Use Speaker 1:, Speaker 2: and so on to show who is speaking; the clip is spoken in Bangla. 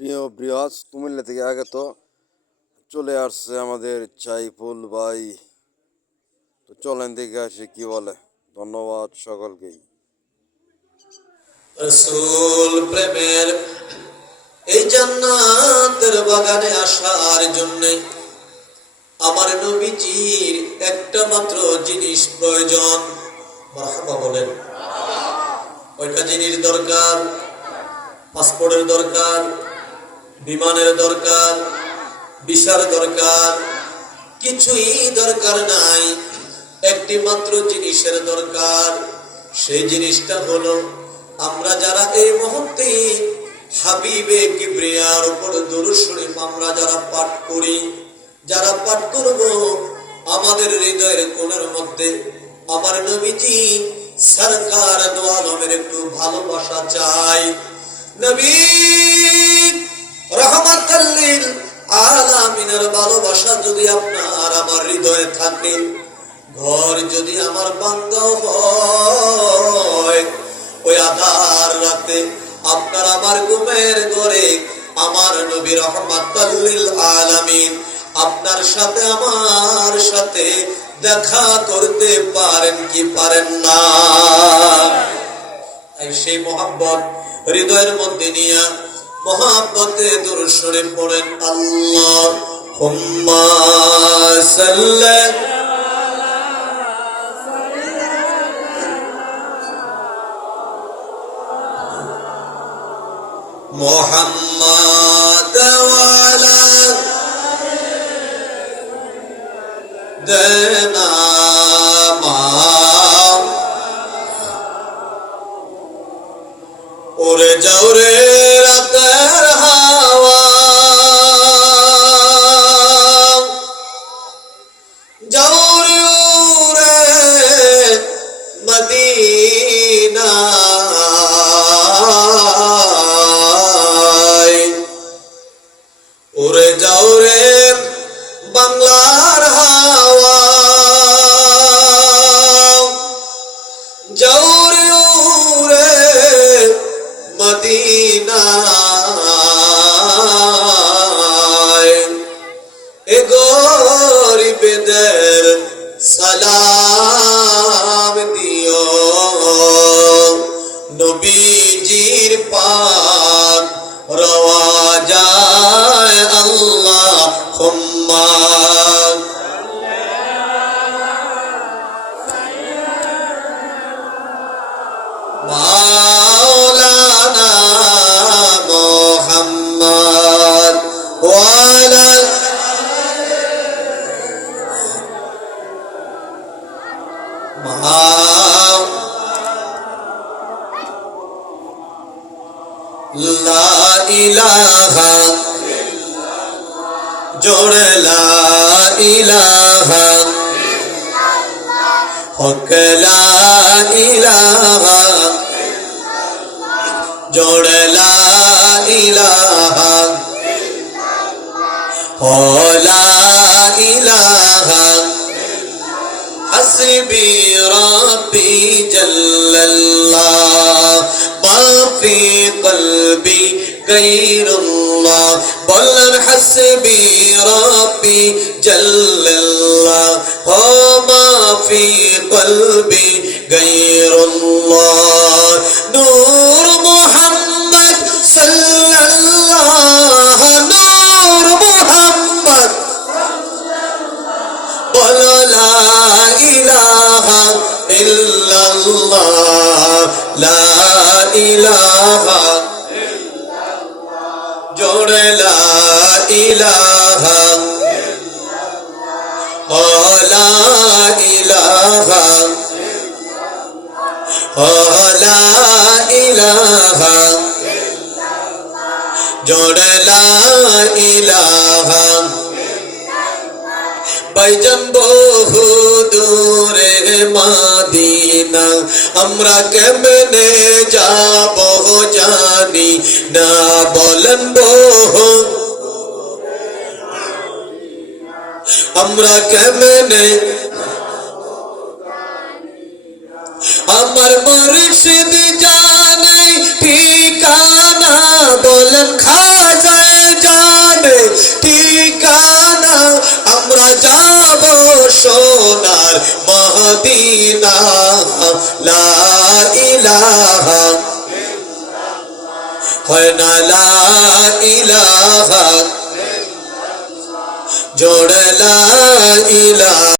Speaker 1: প্রিয় বৃহৎ কুমিল্লা থেকে আগত চলে আসছে আমাদের চাইফুল ভাই। তো চলেন দেখে আসি কি বলে। ধন্যবাদ সকলকেই।
Speaker 2: রসুল প্রেমের এই জান্নাতের বাগানে আসার জন্য আমার নবীজির একটা মাত্র জিনিস প্রয়োজন। মারহাবা বলেন। কয়টা জিনিস দরকার? পাসপোর্টের দরকার? বিমানের দরকার ভিসার দরকার, কিছুই দরকার নাই। একটি মাত্র জিনিসের দরকার, সেই জিনিসটা হলো আমরা যারা এই মুহূর্তে হাবিবে কিবরিয়ার উপর দরুদ আমরা যারা পাঠ করি, যারা পাঠ করব, আমাদের হৃদয়ের কোণের মধ্যে আমার নবীজি সরকার দোয়ালমের একটু ভালোবাসা চাই। নবী ভালোবাসা যদি আপনার, আমার হৃদয়ে থাকে, ঘর যদি আমার বান্দাও হয়, ওই আধার রাতে আপনার আমার ঘুমের ঘরে আমার নবী রহমাতাল্লিল আলামিন আপনার সাথে, আমার সাথে দেখা করতে পারেন কি পারেন না? তাই সেই মোহাম্মত হৃদয়ের মধ্যে নিয়ে মহাব্বতে দর্শনে পড়েন আল্লাহ। হুম্মা সাল্লাল্লাহু محمد وعلى দেনা ওরে যাও রে রাতের হাওয়া না নবীজির পাক। রওয়া যায় আল্লাহ হুম্মা। মাওলানা লা ইলাহা জোড়ে লা ইলাহা হক লা ইলাহা জোড়ে লা ইলাহা ও লা ইলাহা حسبي ربي جل الله ما في قلبي غير الله. بل حسبي ربي جل الله. وما في قلبي غير الله. نور محمد صلى الله. نور محمد. صلى الله قل لا إله إلا الله. لا ইলাহা। জোড়ে লা ইলাহা। ও লা ইলাহা। ও লা ইলাহা। জোড়ে লা ইলাহা। বাইজান বহু দূরে মাদিনা, আমরা কেমনে না বলেন বহু আমরা কেমনে? আমার মুর্শিদ জানে ঠিকানা বলেন খাজায় জানে ঠিকানা। আমরা যাব সোনার মদিনা। লা ইলাহা হয় না লা ইলাহা